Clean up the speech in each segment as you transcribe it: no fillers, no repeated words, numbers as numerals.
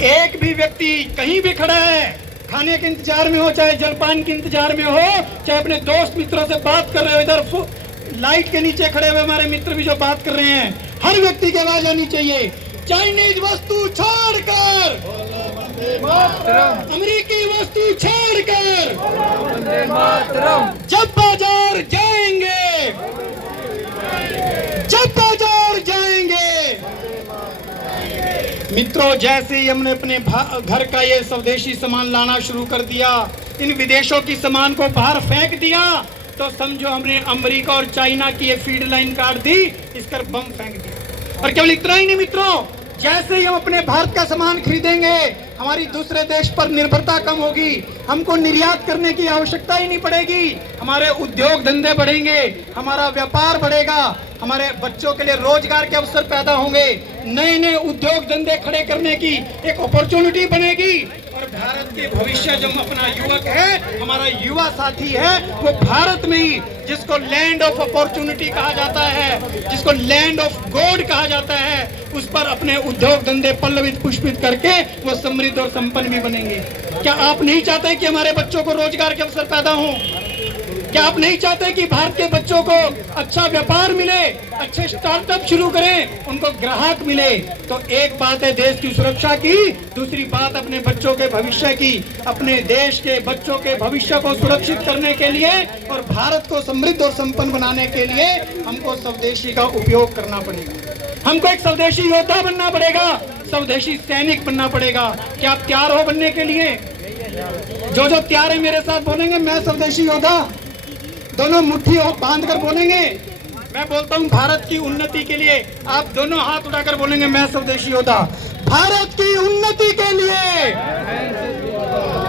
एक भी व्यक्ति कहीं भी खड़ा है, खाने के इंतजार में हो, चाहे जलपान के इंतजार में हो, चाहे अपने दोस्त मित्रों से बात कर रहे हो, इधर लाइट के नीचे खड़े हुए हमारे मित्र भी जो बात कर रहे हैं, हर व्यक्ति की आवाज आनी चाहिए। चाइनीज वस्तु छोड़कर, अमेरिकी वस्तु छोड़कर, जब बाजार जाएंगे, जब बाजार जाएंगे। मित्रों, जैसे ही हमने अपने घर का ये स्वदेशी सामान लाना शुरू कर दिया, इन विदेशों की सामान को बाहर फेंक दिया, तो समझो हमने अमेरिका और चाइना की ये फीड लाइन काट दी, इस पर बम फेंक दिया। और केवल इतना ही नहीं मित्रों, जैसे ही हम अपने भारत का सामान खरीदेंगे, हमारी दूसरे देश पर निर्भरता कम होगी, हमको निर्यात करने की आवश्यकता ही नहीं पड़ेगी, हमारे उद्योग धंधे बढ़ेंगे, हमारा व्यापार बढ़ेगा, हमारे बच्चों के लिए रोजगार के अवसर पैदा होंगे, नए नए उद्योग धंधे खड़े करने की एक अपॉर्चुनिटी बनेगी। और भारत के भविष्य जो अपना युवक है, हमारा युवा साथी है, वो भारत में ही, जिसको लैंड ऑफ अपॉर्चुनिटी कहा जाता है, जिसको लैंड ऑफ गॉड कहा जाता है, उस पर अपने उद्योग धंधे पल्लवित पुष्पित करके वो समृद्ध और संपन्न भी बनेंगे। क्या आप नहीं चाहते कि हमारे बच्चों को रोजगार के अवसर पैदा हों? क्या आप नहीं चाहते कि भारत के बच्चों को अच्छा व्यापार मिले, अच्छे स्टार्टअप शुरू करें, उनको ग्राहक मिले? तो एक बात है देश की सुरक्षा की, दूसरी बात अपने बच्चों के भविष्य की। अपने देश के बच्चों के भविष्य को सुरक्षित करने के लिए और भारत को समृद्ध और संपन्न बनाने के लिए हमको स्वदेशी का उपयोग करना पड़ेगा। हमको एक स्वदेशी योद्धा बनना पड़ेगा, स्वदेशी सैनिक बनना पड़ेगा। क्या आप तैयार हो बनने के लिए? जो जो तैयार है मेरे साथ बोलेंगे, मैं स्वदेशी योद्धा। दोनों मुट्ठी बांध कर बोलेंगे, मैं बोलता हूं भारत की उन्नति के लिए। आप दोनों हाथ उठाकर बोलेंगे, मैं स्वदेशी योद्धा। भारत की उन्नति के लिए,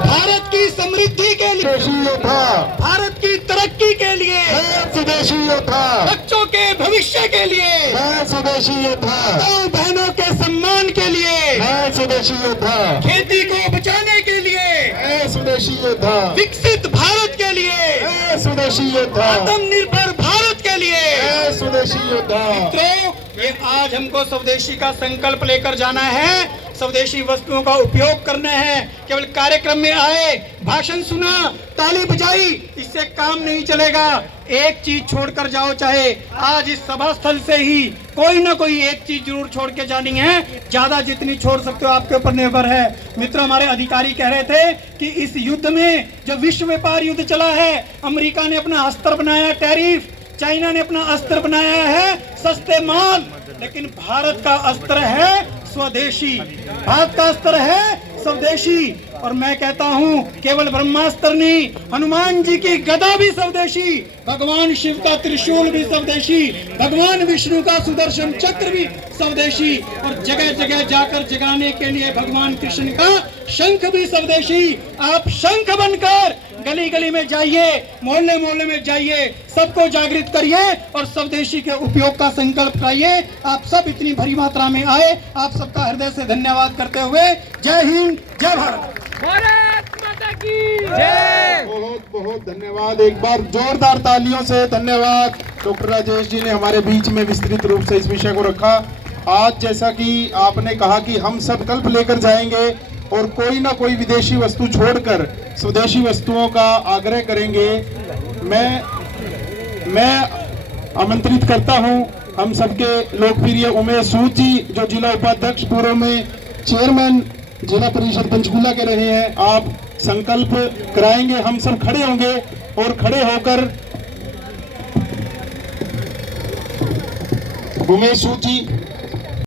भारत की समृद्धि के लिए, भारत की तरक्की के लिए, स्वदेशी योद्धा, बच्चों के भविष्य के लिए, स्वदेशी योद्धा, बहनों के सम्मान के लिए, स्वदेशी योद्धा, खेती को बचाने के लिए, स्वदेशी योद्धा, विकसित भारत के लिए, स्वदेशी योद्धा, आत्मनिर्भर भारत के लिए, स्वदेशी योद्धा। मित्रों, ये आज हमको स्वदेशी का संकल्प लेकर जाना है, स्वदेशी वस्तुओं का उपयोग करना है। केवल कार्यक्रम में आए, भाषण सुना, ताली बजाई, इससे काम नहीं चलेगा। एक चीज छोड़कर जाओ, चाहे आज इस सभा स्थल से ही कोई ना कोई एक चीज जरूर छोड़ के जानी है। ज्यादा जितनी छोड़ सकते हो आपके ऊपर निर्भर है। मित्रों, हमारे अधिकारी कह रहे थे कि इस युद्ध में जो विश्व व्यापार युद्ध चला है, अमेरिका ने अपना अस्त्र बनाया टैरिफ, चाइना ने अपना अस्त्र बनाया है सस्ते माल, लेकिन भारत का अस्त्र है स्वदेशी, भारत का अस्त्र है स्वदेशी। और मैं कहता हूं, केवल ब्रह्मास्त्र नहीं, हनुमान जी की गदा भी स्वदेशी, भगवान शिव का त्रिशूल भी स्वदेशी, भगवान विष्णु का सुदर्शन चक्र भी स्वदेशी, और जगह जगह जाकर जगाने के लिए भगवान कृष्ण का शंख भी स्वदेशी। आप शंख बनकर गली गली में जाइए, मोहल्ले मोहल्ले में जाइए, सबको जागृत करिए और स्वदेशी के उपयोग का संकल्प कराइए। आप सब इतनी भरी मात्रा में आए, आप सबका हृदय से धन्यवाद करते हुए जय हिंद, जय भारत, भारत माता की जय। बहुत बहुत धन्यवाद। एक बार जोरदार तालियों से धन्यवाद। डॉक्टर राजेश जी ने हमारे बीच में विस्तृत रूप से इस विषय को रखा। आज जैसा कि आपने कहा कि हम संकल्प लेकर जाएंगे और कोई ना कोई विदेशी वस्तु छोड़कर स्वदेशी वस्तुओं का आग्रह करेंगे। मैं आमंत्रित करता हूं हम सबके लोकप्रिय उमेश सूद जी, जो जिला उपाध्यक्ष पूर्व में चेयरमैन जिला परिषद पंचकुला के रहे हैं। आप संकल्प कराएंगे, हम सब खड़े होंगे और खड़े होकर उमेश सूद जी